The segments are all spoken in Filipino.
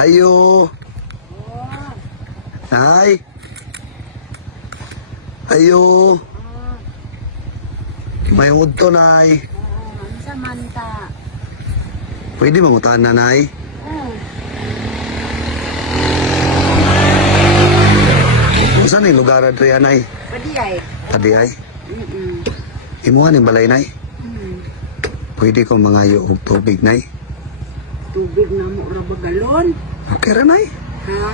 Ayo. Nay. Ayo. May udto, Nay. Sa manta. Pwede mangutaan na, Nay. Saan yung lugar at riyan, Nay? Pwede ay. Tadi ay. Imuhan yung balay, Nay. Pwede ko mangayo og tubig, Nay. Tubig na mo ra bagalon. Okay ra, Nay. Ha?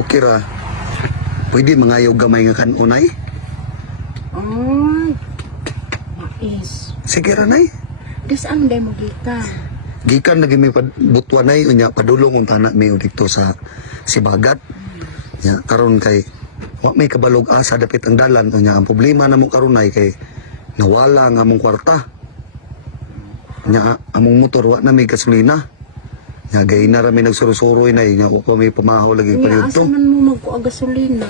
Okay ra. Pwede mangayo og gamay nga kanon, Nay. Ay. Mais. Sige ra, Nay. Des ang demo gika. Gikan lagi may butuan, Nay. Unya, padulong unta na may dito sa Sibagat. Ya, karon kay wa may kabalog asa dapit ang dalan. Unya, ang problema na mong karon, Nay, kay nawala nga mong kwarta. Nya among motor wa na may gasolina. Nya gay na ra may nagsurusuroy na nya wa ko may pamahaw lagi pa Nya dito. asa man mo magkuha gasolina.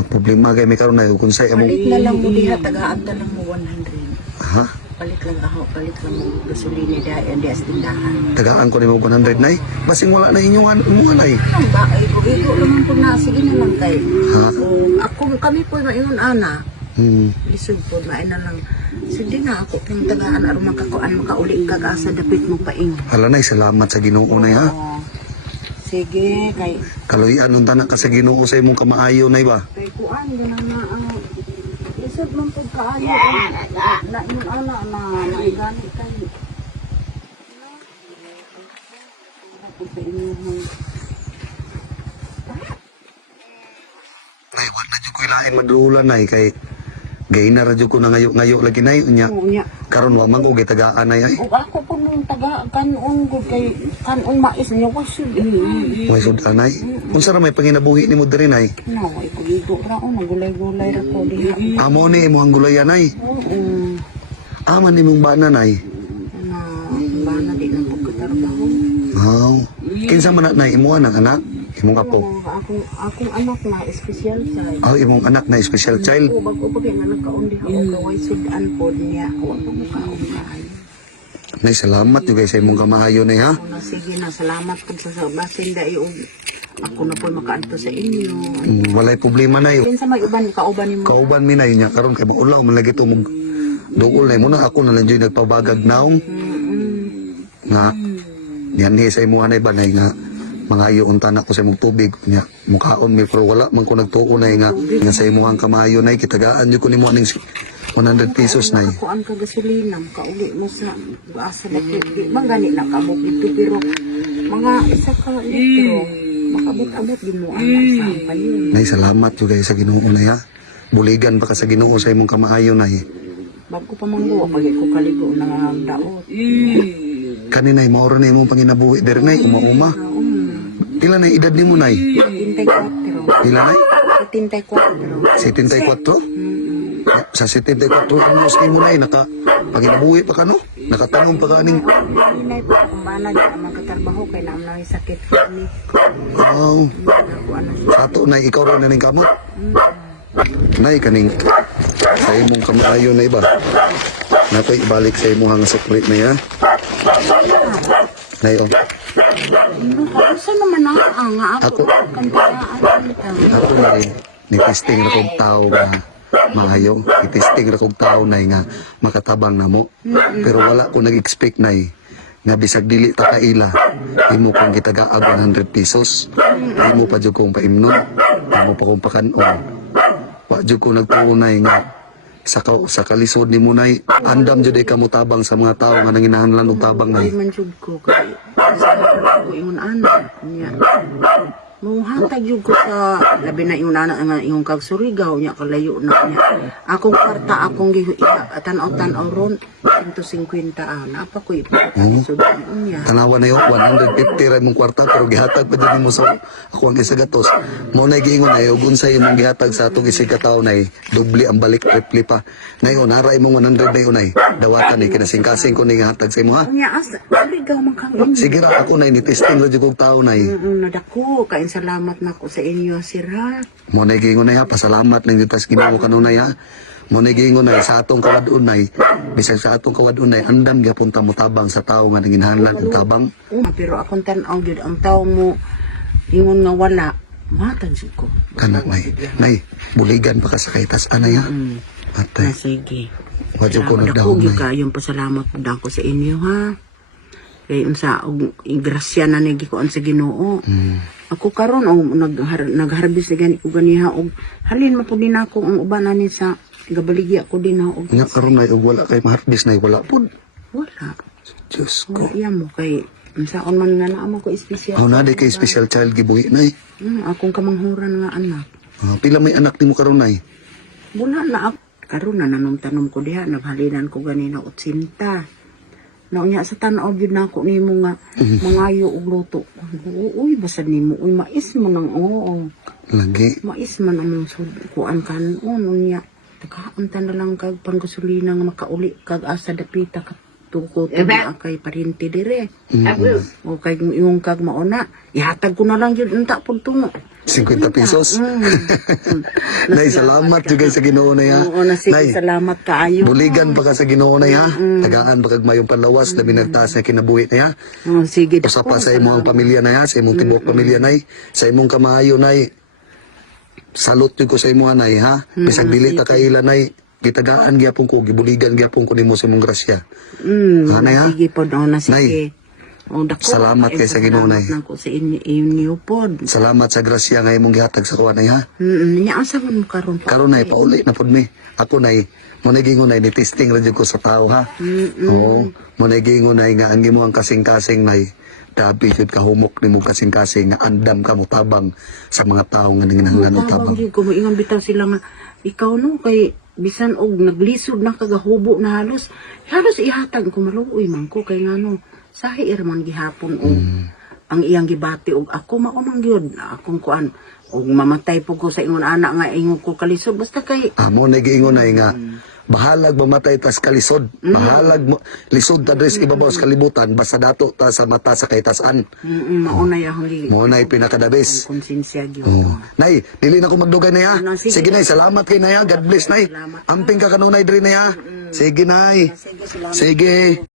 Ang problema kay may karon na kung say among Palit na lang mo diha tagaan ta lang mo 100. ha Palit lang ako, palit lang mo gasolina diha di as tindahan. tagaan ko nimo 100 nay. Basing wala na inyong umuha nay. Ang ba ay igo naman po na sige na lang kay. Ha? Ako kami po mayon ana. Lisod po na lang. Sige na ako kung tagaan aron makakuan makauli ka asa dapit mo paing. Hala nay, salamat sa Ginoo nay ha. Oo. Sige kay Kaloyan unta na ka sa Ginoo sa imong kamaayo nay ba. kay kuan ganang na lisod man pud kaayo. Na yun ana na naigani kay. Ako sa inyo. Nay, wa na jud ko ilain madulan nay kay gay na ra jud ko na ngayo lagi nay unya. Unya. Karon wa man ko gitagaan nay ay. Ug ako po nung taga kanon gud kay kanon mais niyo ko sud. May sudan nay. Unsa ra may panginabuhi nimo diri nay? No, ipagido ra o nagulay-gulay ra ko diha. Amo ni imong gulayan nay. Oo. Aman nimong bana nay. Na bana di na pud katarbaho. Wow. Kinsa man na imo anak? Imong apo. Akong anak na special size. Oh, imong anak na special child. Oo, bago pa kaya nagkaon diha o gaway sudan po niya. Wa pa mo kaon kaay. Nay, salamat yung guys sa imong kamaayo nay ha. Na sige na, salamat po sa basin dahil ako na po makaanto sa inyo. Walay problema nay. Yan sa may uban, kauban ni mo. Kauban mi nay niya karon kay maulaw man lagi to mong duol nay muna ako na lang jud nagpabagag naong nga yan ni sa imo anay ba nay nga mga unta na ko sa imong tubig nya mukhaon mi pero wala man ko nagtuo nay nga sa imong kamayo nay kitagaan jud ko nimo aning 100 pesos nay. Kuan ka gasolina, kauli mo sa asa na di man gani na kabuk dito pero mga isa ka litro makabot-abot din mo ang sa payon. Nay, salamat yung guys sa Ginoo nay ha. Buligan pa ka sa Ginoo sa imong kamaayo nay. Bago pa man duwa pag ko kaligo na daot. Kanina ay mauro na imong panginabuhi diri nay uma-uma. Pila na edad nimo nay? 74. Pila nay? 74. 74? Sa 74 anos nimo nay naka panginabuhi pa ka no? Nakatamon pa kaning. Inay po kung bana di naman katarbaho kay naman na sakit ni. Wow. Ako ano. Sato nay ikaw ra na ning kamot. Nay kaning sa imong kamaayo na iba. Nato ibalik sa imong sukli na ya. Nay oh. Ano naman ang nga ako kantaan. Ako na rin, ni-testing na kong tao nga maayo. I-testing na kong tao na nga makatabang na mo. Pero wala ko nag-expect na nga bisag dili ta kaila, imo kong gitagaag 100 pesos. Imo pa dyan kong paimnon. Imo pa kong pakanon. Wa dyan ko nagtuunay nga sa kalisod ni mo na andam dyan ka mo tabang sa mga tao nga nanginahanglan og tabang na. Ay man jud ko kay sa ko ingon ana niya. Mo hatag jud ko sa labi na yung nana nga yung kag Surigao nya kalayo na niya. Akong kwarta akong tan-aw ron 150 ana pa ko ipatali sudan niya. Tanawa na yun, 150 rin mong kwarta, pero gihatag pa din mo sa ako ang isagatos. Mo na giingon na yung unsay imong gihatag sa atong isigataw na doble ang balik, triple pa. Ngayon, naray mong 100 na yun ay dawatan eh, kinasing-kasing ko na yung hatag sa imo ha. Nya as Surigao man kang Sige ra, ako na ini-testing rin yung tao na nadako kain salamat na ko sa inyo sira. Mo na giingon na ya, pasalamat lang dito sa Ginoo kanunay ha. Mo na giingon na sa atong kawadunay, bisag sa atong kawadunay, andam gyapon ta mo tabang sa tao nga nanginahanglan ang tabang. Pero akong tan-aw gyud ang tao mo ingon nga wala, matag jud ko. Anak nay, buligan pa ka sa kaitas anay ha. Na Atay, sige. wadyo ko Salamat nagdaog ako gyud nay. kayong pasalamat pud ako sa inyo ha. Kay unsa og grasya na nigi ko sa Ginoo. Ako karon og nagharvest na gani ko ganiha og halin man pud din ako ang uban ani sa gabaligya ko din ha og Nga karon nay og wala kay maharbis nay wala pud. wala. Diyos ko. Wala iya mo kay unsaon man nga naa mo ko espesyal. Ako na di kay special child gibuhi nay. Akong kamanghuran nga anak. Pila may anak nimo karon nay? Wala na ako. Karon na tanom ko diha naghalinan ko ganina 80. Naunya sa tanaw gyud nako nimo nga mangayo og luto. Uy basta nimo uy mais mo nang oo. Lagi. Mais man ang kuan kanon unya. Takaunta na lang kag panggasolina nga makauli kag asa dapita ka tukot na kay parinti dire. O kay yung kag mauna, ihatag ko na lang yun unta pud tungo. 50 pesos. Nay, salamat jud sa Ginoo nay ha. Oo na sige, Nay, salamat kaayo. buligan pa ka sa Ginoo nay ha. Tagaan pa kag mayong panlawas labi nagtaas na kinabuhi nay ha. Sige Usa pa sa imong pamilya nay ha, sa imong tibuok pamilya nay, sa imong kamaayo nay. Salute jud ko sa imong nay ha. Bisag dili ta kaila nay, gitagaan gyapon ko, gibuligan gyapon ko nimo sa imong grasya. Nay ha. Sige po na sige. O dako. Salamat kay sa Ginoo nay. Salamat ko sa inyo pod. Salamat sa grasya nga imong gihatag sa kuha nay ha. Nya asa mo karon pa? Karon nay pauli na pud mi. Ako nay mo nagingon nay ni testing ra jud ko sa tao ha. Oo. Mo nagingon nay nga ang imo ang kasing-kasing nay. Dabi jud ka humok nimo kasing-kasing nga andam ka mo tabang sa mga tao nga nanginahanglan og tabang. Tabang ko mo ingon bitaw sila nga ikaw no kay bisan og naglisod na kagahubo na halos ihatag ko maluoy man ko kay ngano sahi man gihapon og ang iyang gibati og ako mao man gyud akong kuan og mamatay po ko sa ingon anak nga ingon ko kalisod basta kay Amo nagiingon nay nga bahalag mamatay tas kalisod. Bahalag mo lisod ta dres ibabaw sa kalibutan basta dato ta sa mata sa kaitasan. mao na akong gi Mo nay pinakadabis. konsensya gyud. Nay, dili na ko magdugay nay ha. Ano, sige. Sige nay, salamat kay nay ha. God bless nay. Salamat. Amping ka kanunay diri nay ha. Sige nay. Sige salamat. Sige.